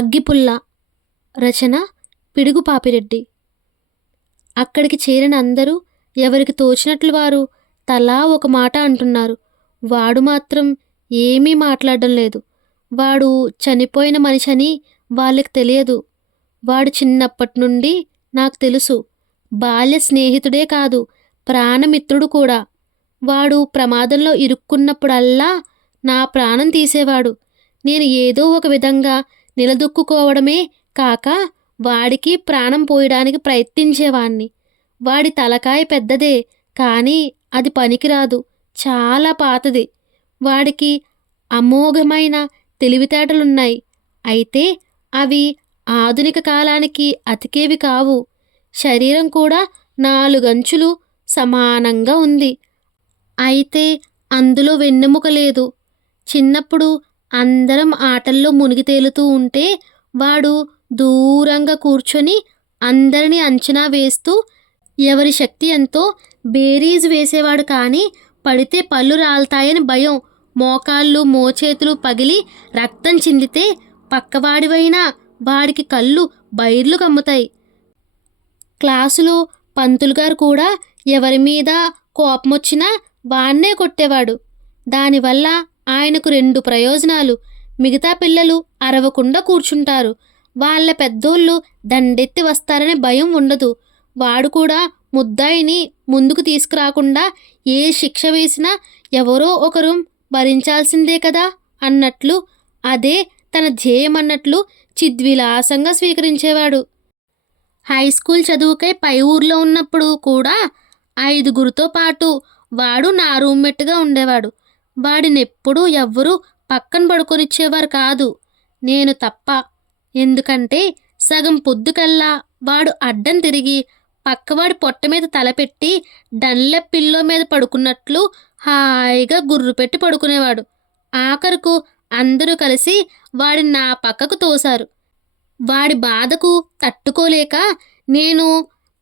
అగ్గిపుల్ల. రచన పిడుగు పాపిరెడ్డి. అక్కడికి చేరిన అందరూ ఎవరికి తోచినట్లు వారు తలా ఒక మాట అంటున్నారు. వాడు మాత్రం ఏమీ మాట్లాడడం లేదు. వాడు చనిపోయిన మనిషని వాళ్ళకి తెలియదు. వాడు చిన్నప్పటి నుండి నాకు తెలుసు. బాల్య స్నేహితుడే కాదు, ప్రాణమిత్రుడు కూడా. వాడు ప్రమాదంలో ఇరుక్కున్నప్పుడల్లా నా ప్రాణం తీసేవాడు. నేను ఏదో ఒక విధంగా నిలదొక్కుకోవడమే కాక వాడికి ప్రాణం పోయడానికి ప్రయత్నించేవాణ్ణి. వాడి తలకాయ పెద్దదే, కానీ అది పనికిరాదు, చాలా పాతది. వాడికి అమోఘమైన తెలివితేటలున్నాయి, అయితే అవి ఆధునిక కాలానికి అతికేవి కావు. శరీరం కూడా 4 అంచులు సమానంగా ఉంది, అయితే అందులో వెన్నెముక లేదు. చిన్నప్పుడు అందరం ఆటల్లో మునిగి తేలుతూ ఉంటే వాడు దూరంగా కూర్చొని అందరినీ అంచనా వేస్తూ ఎవరి శక్తి ఎంతో బేరీజు వేసేవాడు. కానీ పడితే పళ్ళు రాలుతాయని భయం. మోకాళ్ళు మోచేతులు పగిలి రక్తం చిందితే పక్కవాడివైనా వాడికి కళ్ళు బైర్లు కమ్ముతాయి. క్లాసులో పంతులుగారు కూడా ఎవరి మీద కోపమొచ్చినా వాణ్ణే కొట్టేవాడు. దానివల్ల ఆయనకు 2 ప్రయోజనాలు. మిగతా పిల్లలు అరవకుండా కూర్చుంటారు, వాళ్ళ పెద్దోళ్ళు దండెత్తి వస్తారనే భయం ఉండదు. వాడు కూడా ముద్దాయిని ముందుకు తీసుకురాకుండా ఏ శిక్ష వేసినా ఎవరో ఒకరు భరించాల్సిందే కదా అన్నట్లు, అదే తన ధ్యేయమన్నట్లు చిద్విలాసంగా స్వీకరించేవాడు. హై స్కూల్ చదువుకై పై ఊర్లో ఉన్నప్పుడు కూడా 5గురితో పాటు వాడు నా రూమ్మేట్గా ఉండేవాడు. వాడినెప్పుడూ ఎవ్వరూ పక్కన పడుకొనిచ్చేవారు కాదు, నేను తప్ప. ఎందుకంటే సగం పొద్దుకల్లా వాడు అడ్డం తిరిగి పక్కవాడి పొట్ట మీద తలపెట్టి డన్లప్ పిల్లో మీద పడుకున్నట్లు హాయిగా గుర్రు పెట్టి పడుకునేవాడు. ఆఖరుకు అందరూ కలిసి వాడిని నా పక్కకు తోశారు. వాడి బాధకు తట్టుకోలేక నేను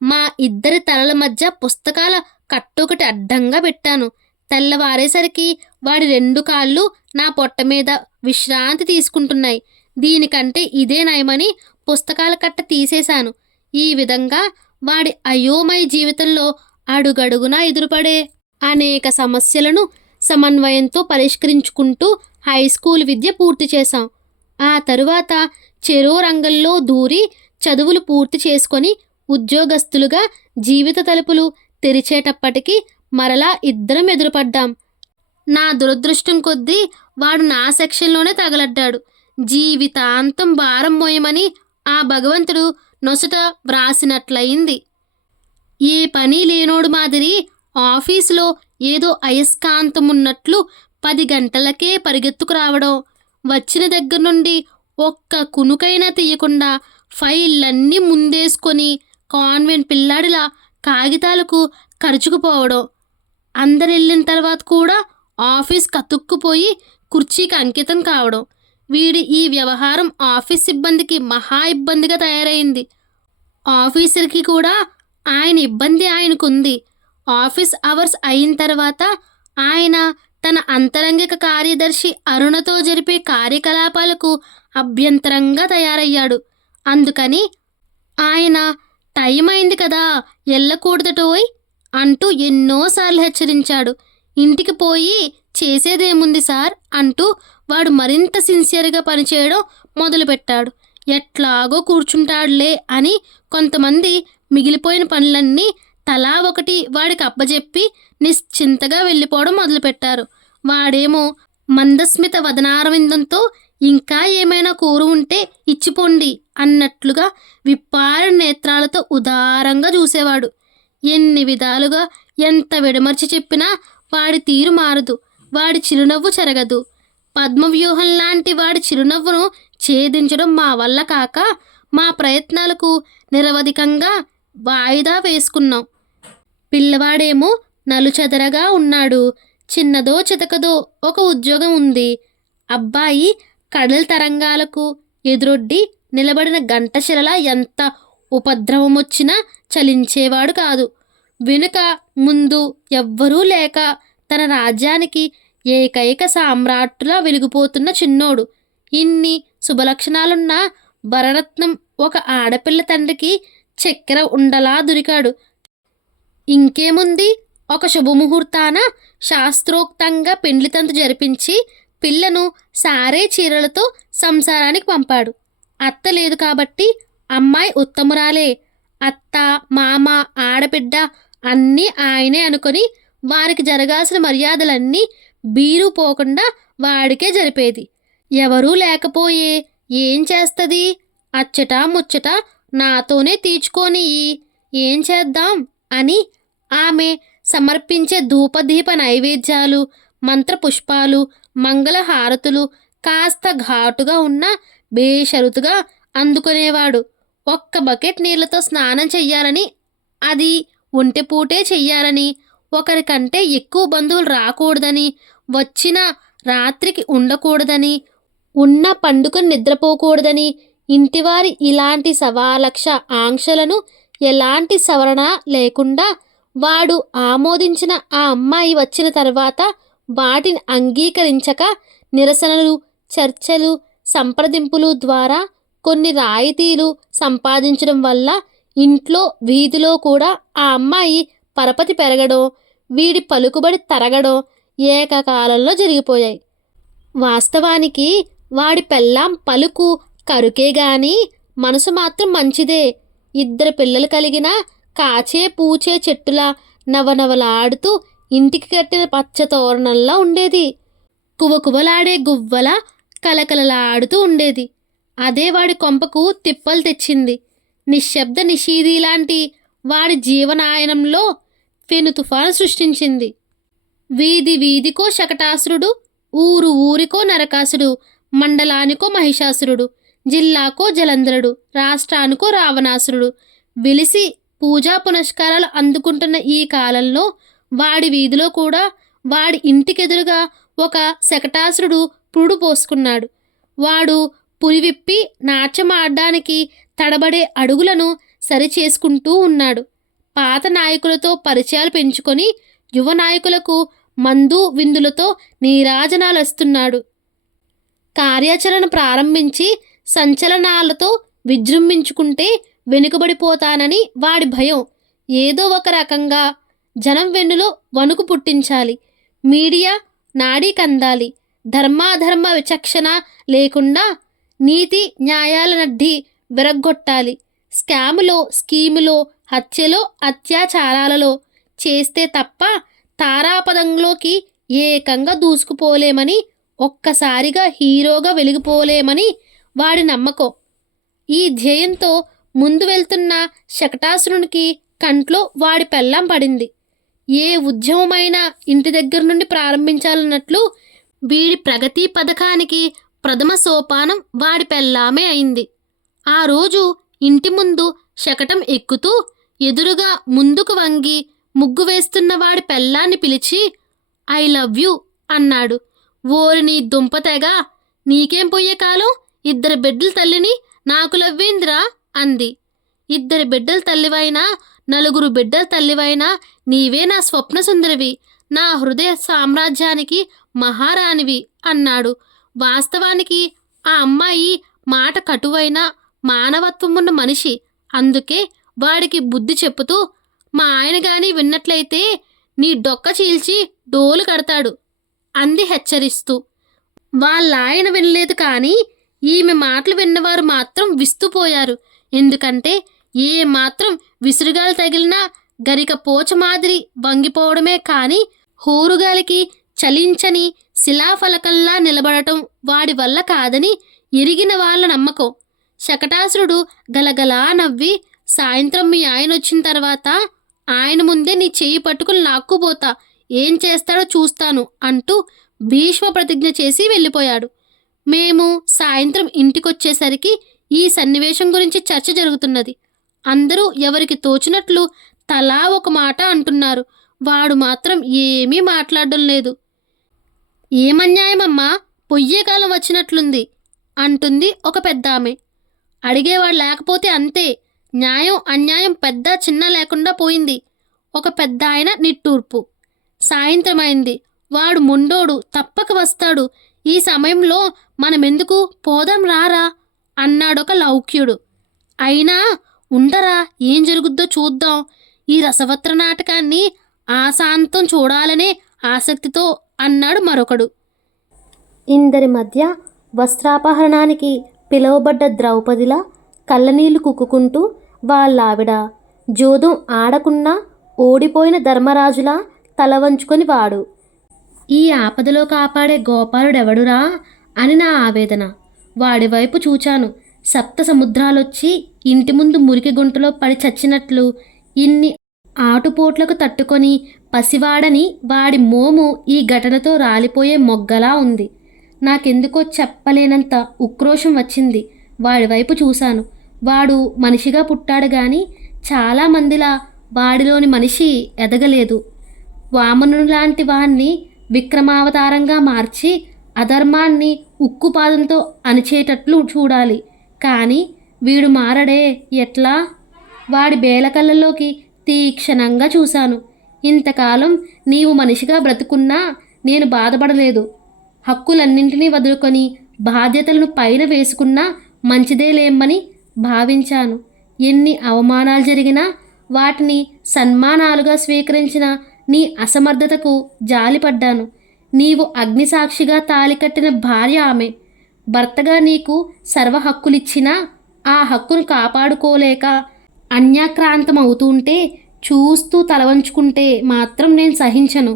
మా ఇద్దరి తలల మధ్య పుస్తకాల కట్టొకటి అడ్డంగా పెట్టాను. తెల్లవారేసరికి వాడి 2 కాళ్ళు నా పొట్ట మీద విశ్రాంతి తీసుకుంటున్నాయి. దీనికంటే ఇదే నయమని పుస్తకాల కట్ట తీసేశాను. ఈ విధంగా వాడి అయోమయ జీవితంలో అడుగడుగునా ఎదురుపడే అనేక సమస్యలను సమన్వయంతో పరిష్కరించుకుంటూ హై స్కూల్ విద్య పూర్తి చేశాం. ఆ తరువాత చెరో రంగంలో దూరి చదువులు పూర్తి చేసుకొని ఉద్యోగస్తులుగా జీవిత తలుపులు తెరిచేటప్పటికి మరలా ఇద్దరం ఎదురుపడ్డాం. నా దురదృష్టం కొద్దీ వాడు నా సెక్షన్లోనే తగలడ్డాడు. జీవితాంతం భారం మోయమని ఆ భగవంతుడు నొసట వ్రాసినట్లయింది. ఏ పని లేనోడు మాదిరి ఆఫీసులో ఏదో అయస్కాంతం ఉన్నట్లు 10 గంటలకే పరిగెత్తుకు రావడం, వచ్చిన దగ్గర నుండి ఒక్క కునుకైనా తీయకుండా ఫైళ్ళన్నీ ముందేసుకొని కాన్వెంట్ పిల్లాడిలా కాగితాలకు ఖర్చుకుపోవడం, అందరెళ్ళిన తర్వాత కూడా ఆఫీస్ కతుక్కుపోయి కుర్చీకి అంకితం కావడం. వీడి ఈ వ్యవహారం ఆఫీస్ సిబ్బందికి మహా ఇబ్బందిగా తయారైంది. ఆఫీసర్కి కూడా ఆయన ఇబ్బంది ఆయనకుంది. ఆఫీస్ అవర్స్ అయిన తర్వాత ఆయన తన అంతరంగిక కార్యదర్శి అరుణతో జరిపే కార్యకలాపాలకు అభ్యంతరంగా తయారయ్యాడు. అందుకని ఆయన టైం అయింది కదా, వెళ్ళకూడదటోయ్ అంటూ ఎన్నోసార్లు హెచ్చరించాడు. ఇంటికి పోయి చేసేదేముంది సార్ అంటూ వాడు మరింత సిన్సియర్గా పనిచేయడం మొదలుపెట్టాడు. ఎట్లాగో కూర్చుంటాడులే అని కొంతమంది మిగిలిపోయిన పనులన్నీ తలా ఒకటి వాడికి అప్పజెప్పి నిశ్చింతగా వెళ్ళిపోవడం మొదలుపెట్టారు. వాడేమో మందస్మిత వదనారవిందంతో ఇంకా ఏమైనా కూర ఉంటే ఇచ్చిపోండి అన్నట్లుగా విప్పారి నేత్రాలతో ఉదారంగా చూసేవాడు. ఎన్ని విధాలుగా ఎంత విడమర్చి చెప్పినా వాడి తీరు మారదు, వాడి చిరునవ్వు చెరగదు. పద్మవ్యూహం లాంటి వాడి చిరునవ్వును ఛేదించడం మా వల్ల కాక మా ప్రయత్నాలకు నిరవధికంగా వాయిదా వేసుకున్నాం. పిల్లవాడేమో నలుచెదరగా ఉన్నాడు. చిన్నదో చితకదో ఒక ఉద్యోగం ఉంది. అబ్బాయి కడల తరంగాలకు ఎదురొడ్డి నిలబడిన గంటశిలలా ఎంత ఉపద్రవమొచ్చినా చలించేవాడు కాదు. వెనుక ముందు ఎవ్వరూ లేక తన రాజ్యానికి ఏకైక సామ్రాట్టులా వెలిగిపోతున్న చిన్నోడు. ఇన్ని శుభలక్షణాలున్నా వరరత్నం ఒక ఆడపిల్ల తండ్రికి చక్కెర ఉండలా దొరికాడు. ఇంకేముంది, ఒక శుభముహూర్తాన శాస్త్రోక్తంగా పెండ్లితంతు జరిపించి పిల్లను సారే చీరలతో సంసారానికి పంపాడు. అత్త లేదు కాబట్టి అమ్మాయి ఉత్తమురాలే. అత్త, మామ, ఆడబిడ్డ అన్నీ ఆయనే అనుకొని వారికి జరగాల్సిన మర్యాదలన్నీ బీరు పోకుండా వాడికే జరిపేది. ఎవరూ లేకపోయే ఏం చేస్తుంది? అచ్చట ముచ్చట నాతోనే తీర్చుకోనియ్యి, ఏం చేద్దాం అని ఆమె సమర్పించే ధూపదీప నైవేద్యాలు, మంత్రపుష్పాలు, మంగళహారతులు కాస్త ఘాటుగా ఉన్నా బేషరుతుగా అందుకునేవాడు. ఒక్క బకెట్ నీళ్లతో స్నానం చెయ్యాలని, అది ఒంటెపూటే చెయ్యాలని, ఒకరికంటే ఎక్కువ బంధువులు రాకూడదని, వచ్చిన రాత్రికి ఉండకూడదని, ఉన్న పండుకొని నిద్రపోకూడదని, ఇంటివారి ఇలాంటి సవాలక్ష ఆంక్షలను ఎలాంటి సవరణ లేకుండా వాడు ఆమోదించిన ఆ అమ్మాయి వచ్చిన తర్వాత వాటిని అంగీకరించక నిరసనలు, చర్చలు, సంప్రదింపులు ద్వారా కొన్ని రాయితీలు సంపాదించడం వల్ల ఇంట్లో వీధిలో కూడా ఆ అమ్మాయి పరపతి పెరగడం, వీడి పలుకుబడి తరగడం ఏకకాలంలో జరిగిపోయాయి. వాస్తవానికి వాడి పెళ్ళాం పలుకు కరుకే గాని మనసు మాత్రం మంచిదే. 2 పిల్లలు కలిగిన కాచే పూచే చెట్టులా నవనవలాడుతూ ఇంటికి కట్టిన పచ్చ తోరణంలా ఉండేది. కువకువలాడే గువ్వల కలకలలాడుతూ ఉండేది. అదే వాడి కొంపకు తిప్పలు తెచ్చింది. నిశ్శబ్ద నిషీదిలాంటి వాడి జీవనాయనంలో పెను తుఫాను సృష్టించింది. వీధి వీధికో శకటాసురుడు, ఊరు ఊరికో నరకాసుడు, మండలానికో మహిషాసురుడు, జిల్లాకో జలంధరుడు, రాష్ట్రానికో రావణాసురుడు వెలిసి పూజా పునస్కారాలు అందుకుంటున్న ఈ కాలంలో వాడి వీధిలో కూడా వాడి ఇంటికెదురుగా ఒక శకటాసురుడు పురుడు పోసుకున్నాడు. వాడు పురివిప్పి నాట్యం ఆడడానికి తడబడే అడుగులను సరిచేసుకుంటూ ఉన్నాడు. పాత నాయకులతో పరిచయాలు పెంచుకొని యువ నాయకులకు మందు విందులతో నీరాజనాలస్తున్నాడు. కార్యాచరణ ప్రారంభించి సంచలనాలతో విజృంభించుకుంటే వెనుకబడిపోతానని వాడి భయం. ఏదో ఒక రకంగా జనం వెన్నులో వణుకు పుట్టించాలి. మీడియా నాడీ కందాలి. ధర్మాధర్మ విచక్షణ లేకుండా నీతి న్యాయాల నడ్డి విరగ్గొట్టాలి. స్కాములో, స్కీములో, హత్యలో, అత్యాచారాలలో చేస్తే తప్ప తారాపదంలోకి ఏకంగా దూసుకుపోలేమని, ఒక్కసారిగా హీరోగా వెలిగిపోలేమని వాడి నమ్మకం. ఈ ధ్యేయంతో ముందు వెళ్తున్న శకటాసురునికి కంట్లో వాడి పెళ్ళాం పడింది. ఏ ఉద్యమమైనా ఇంటి దగ్గర నుండి ప్రారంభించాలన్నట్లు వీడి ప్రగతి పథకానికి ప్రథమ సోపానం వాడి పెళ్ళామే అయింది. ఆ రోజు ఇంటి ముందు శకటం ఎక్కుతూ ఎదురుగా ముందుకు వంగి ముగ్గు వేస్తున్న వాడి పెళ్ళాన్ని పిలిచి ఐ లవ్ యూ అన్నాడు. ఓరి నీ దుంపతెగా, నీకేం పోయే కాలం, 2 బిడ్డల తల్లిని నాకు లవ్వేంద్రా అంది. 2 బిడ్డల తల్లివైనా 4 బిడ్డల తల్లివైనా నీవే నా స్వప్న సుందరివి, నా హృదయ సామ్రాజ్యానికి మహారాణివి అన్నాడు. వాస్తవానికి ఆ అమ్మాయి మాట కటువైన మానవత్వమున్న మనిషి. అందుకే వాడికి బుద్ధి చెప్పుతూ, మా ఆయన గాని విన్నట్లయితే నీ డొక్క చీల్చి డోలు కడతాడు అంది హెచ్చరిస్తూ. వాళ్ళాయన వినలేదు కానీ ఈమె మాటలు విన్నవారు మాత్రం విస్తుపోయారు. ఎందుకంటే ఏ మాత్రం విసురుగాలు తగిలినా గరిక పోచ మాదిరి వంగిపోవడమే కానీ హోరుగాలికి చలించని శిలాఫలకంలా నిలబడటం వాడి వల్ల కాదని ఎరిగిన వాళ్ళ నమ్మకం. శకటాసురుడు గలగలా నవ్వి, సాయంత్రం మీ ఆయన వచ్చిన తర్వాత ఆయన ముందే నీ చెయ్యి పట్టుకుని లాక్కుపోతా, ఏం చేస్తాడో చూస్తాను అంటూ భీష్మ ప్రతిజ్ఞ చేసి వెళ్ళిపోయాడు. మేము సాయంత్రం ఇంటికొచ్చేసరికి ఈ సన్నివేశం గురించి చర్చ జరుగుతున్నది. అందరూ ఎవరికి తోచినట్లు తలా ఒక మాట అంటున్నారు. వాడు మాత్రం ఏమీ మాట్లాడడం లేదు. ఏమన్యాయమమ్మా, పొయ్యే కాలం వచ్చినట్లుంది అంటుంది ఒక పెద్ద ఆమె. అడిగేవాడు లేకపోతే అంతే, న్యాయం అన్యాయం పెద్ద చిన్న లేకుండా పోయింది ఒక పెద్ద ఆయన నిట్టూర్పు. సాయంత్రమైంది. వాడు ముండోడు తప్పక వస్తాడు. ఈ సమయంలో మనమెందుకు, పోదాం రారా అన్నాడొక లౌక్యుడు. అయినా ఉండరా, ఏం జరుగుద్దో చూద్దాం. ఈ రసవత్ర నాటకాన్ని ఆశాంతం చూడాలనే ఆసక్తితో అన్నాడు మరొకడు. ఇందరి మధ్య వస్త్రాపహరణానికి పిలువబడ్డ ద్రౌపదిలా కళ్ళనీళ్లు కుక్కుకుంటూ వాళ్ళావిడ జోదం ఆడకున్నా ఓడిపోయిన ధర్మరాజులా తల వంచుకొని వాడు. ఈ ఆపదలో కాపాడే గోపాలుడెవడురా అని నా ఆవేదన. వాడివైపు చూచాను. సప్త సముద్రాలొచ్చి ఇంటి ముందు మురికి గుంటలో పడి చచ్చినట్లు ఇన్ని ఆటుపోట్లకు తట్టుకొని పసివాడని వాడి మోము ఈ ఘటనతో రాలిపోయే మొగ్గలా ఉంది. నాకెందుకో చెప్పలేనంత ఉక్రోషం వచ్చింది. వాడివైపు చూశాను. వాడు మనిషిగా పుట్టాడు గాని చాలామందిలా వాడిలోని మనిషి ఎదగలేదు. వామనులాంటి వాణ్ణి విక్రమావతారంగా మార్చి అధర్మాన్ని ఉక్కుపాదంతో అణిచేటట్లు చూడాలి. కానీ వీడు మారడే, ఎట్లా? వాడి బేలకళ్ళలోకి తీక్షణంగా చూశాను. ఇంతకాలం నీవు మనిషిగా బ్రతుకున్నా నేను బాధపడలేదు. హక్కులన్నింటినీ వదులుకొని బాధ్యతలను పైన వేసుకున్నా మంచిదేలేమని భావించాను. ఎన్ని అవమానాలు జరిగినా వాటిని సన్మానాలుగా స్వీకరించిన నీ అసమర్థతకు జాలిపడ్డాను. నీవు అగ్నిసాక్షిగా తాళికట్టిన భార్య ఆమె. భర్తగా నీకు సర్వ హక్కులిచ్చినా ఆ హక్కును కాపాడుకోలేక అన్యాక్రాంతమవుతుంటే చూస్తూ తలవంచుకుంటే మాత్రం నేను సహించను.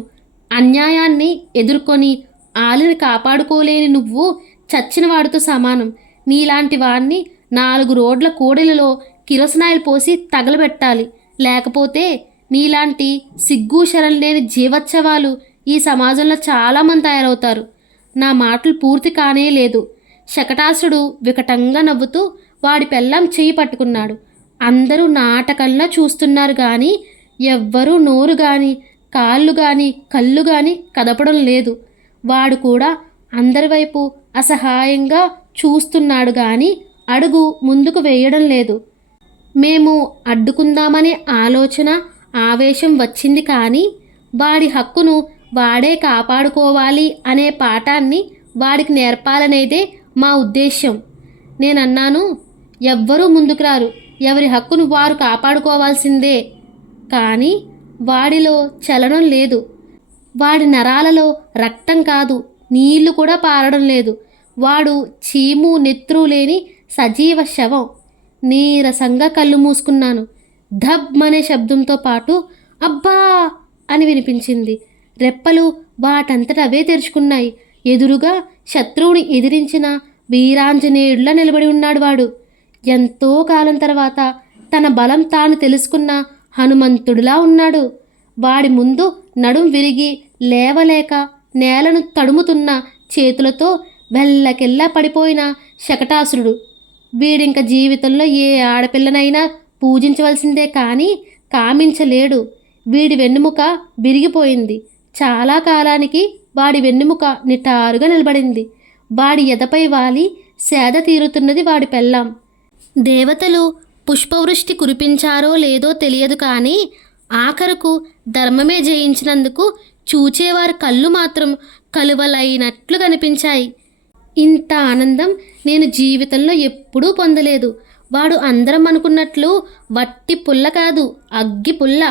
అన్యాయాన్ని ఎదుర్కొని ఆలిని కాపాడుకోలేని నువ్వు చచ్చిన వాడితో సమానం. నీలాంటి వాడిని 4 రోడ్ల కూడలిలో కిరసనాయిలు పోసి తగలబెట్టాలి. లేకపోతే నీలాంటి సిగ్గు శరం లేని జీవోత్సవాలు ఈ సమాజంలో చాలామంది తయారవుతారు. నా మాటలు పూర్తి కానే లేదు. శకటాసుడు వికటంగా నవ్వుతూ వాడి పెళ్ళాం చెయ్యి పట్టుకున్నాడు. అందరూ నాటకంలా చూస్తున్నారు కానీ ఎవ్వరూ నోరు గాని కాళ్ళు గాని కళ్ళు గాని కదపడం లేదు. వాడు కూడా అందరి వైపు అసహాయంగా చూస్తున్నాడు గాని అడుగు ముందుకు వేయడం లేదు. మేము అడ్డుకుందామనే ఆలోచన ఆవేశం వచ్చింది కానీ వాడి హక్కును వాడే కాపాడుకోవాలి అనే పాఠాన్ని వాడికి నేర్పాలనేదే మా ఉద్దేశ్యం. నేనన్నాను, ఎవ్వరూ ముందుకు రారు, ఎవరి హక్కును వారు కాపాడుకోవాల్సిందే. కానీ వాడిలో చలనం లేదు. వాడి నరాలలో రక్తం కాదు, నీళ్లు కూడా పారడం లేదు. వాడు చీము నెత్రు లేని సజీవ శవం. నీరసంగా కళ్ళు మూసుకున్నాను. ధబ్ అనే శబ్దంతో పాటు అబ్బా అని వినిపించింది. రెప్పలు వాటంతట అవే తెరుచుకున్నాయి. ఎదురుగా శత్రువుని ఎదిరించిన వీరాంజనేయుడిలా నిలబడి ఉన్నాడు వాడు. ఎంతో కాలం తర్వాత తన బలం తాను తెలుసుకున్న హనుమంతుడిలా ఉన్నాడు. వాడి ముందు నడుం విరిగి లేవలేక నేలను తడుముతున్న చేతులతో వెల్లకెల్లా పడిపోయిన శకటాసురుడు. వీడింక జీవితంలో ఏ ఆడపిల్లనైనా పూజించవలసిందే కానీ కామించలేడు. వీడి వెన్నెముక విరిగిపోయింది. చాలా కాలానికి వాడి వెన్నెముక నిటారుగా నిలబడింది. వాడి ఎదపై వాలి సేద తీరుతున్నది వాడి పెళ్ళాం. దేవతలు పుష్పవృష్టి కురిపించారో లేదో తెలియదు కానీ ఆఖరుకు ధర్మమే జయించినందుకు చూచేవారి కళ్ళు మాత్రం కలువలైనట్లు కనిపించాయి. ఇంత ఆనందం నేను జీవితంలో ఎప్పుడూ పొందలేదు. వాడు అందరం అనుకున్నట్లు వట్టి పుల్ల కాదు, అగ్గి పుల్ల.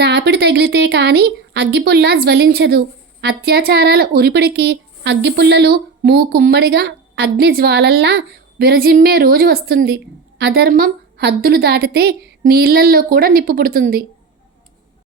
రాపిడి తగిలితే కానీ అగ్గిపుల్ల జ్వలించదు. అత్యాచారాల ఉరిపిడికి అగ్గిపుల్లలు మూకుమ్మడిగా అగ్ని జ్వాలల్లా విరజిమ్మే రోజు వస్తుంది. అధర్మం హద్దులు దాటితే నీళ్లల్లో కూడా నిప్పు పుడుతుంది.